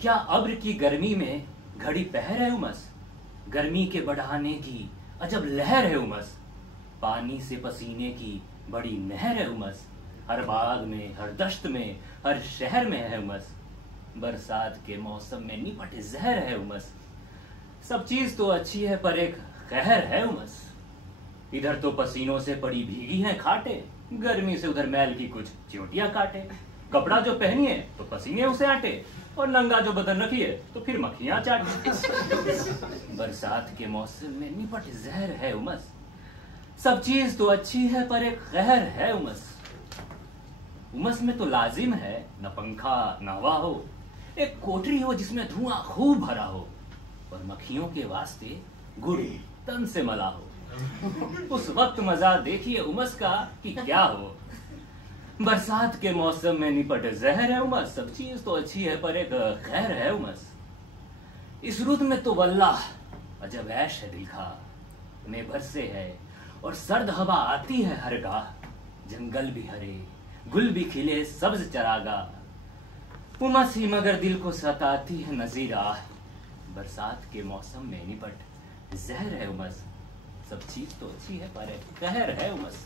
क्या अब्र की गर्मी में घड़ी पहर है उमस, गर्मी के बढ़ाने की अजब लहर है उमस, पानी से पसीने की बड़ी नहर है उमस, हर बाग में, हर दश्त में, हर शहर में है उमस, बरसात के मौसम में निपट जहर है उमस, सब चीज तो अच्छी है पर एक कहर है उमस। इधर तो पसीनों से पड़ी भीगी हैं खाटे, गर्मी से उधर मैल की कुछ चोटियां काटे, कपड़ा जो पहनिए तो पसीने उसे आटे, और नंगा जो बदन रखिए तो फिर मक्खियां चाटे। बरसात के मौसम में निपट जहर है उमस, सब चीज तो अच्छी है पर एक कहर है उमस। उमस में तो लाजिम है न पंखा न हवा हो, एक कोठरी हो जिसमें धुआं खूब भरा हो, और मक्खियों के वास्ते गुड़ तन से मला हो। उस वक्त मजा देखिए उमस का कि क्या हो। बरसात के मौसम में निपट जहर है उमस, सब चीज तो अच्छी है पर एक खैर है उमस। इस रुत में तो वल्लाह अजब ऐश है दिलखा, में बरसे है और सर्द हवा आती है हर गाह, जंगल भी हरे गुल भी खिले सब्ज चरागा, उमस ही मगर दिल को सताती है नजीरा। बरसात के मौसम में निपट जहर है उमस, सब चीज तो अच्छी है पर एक कहर है उमस।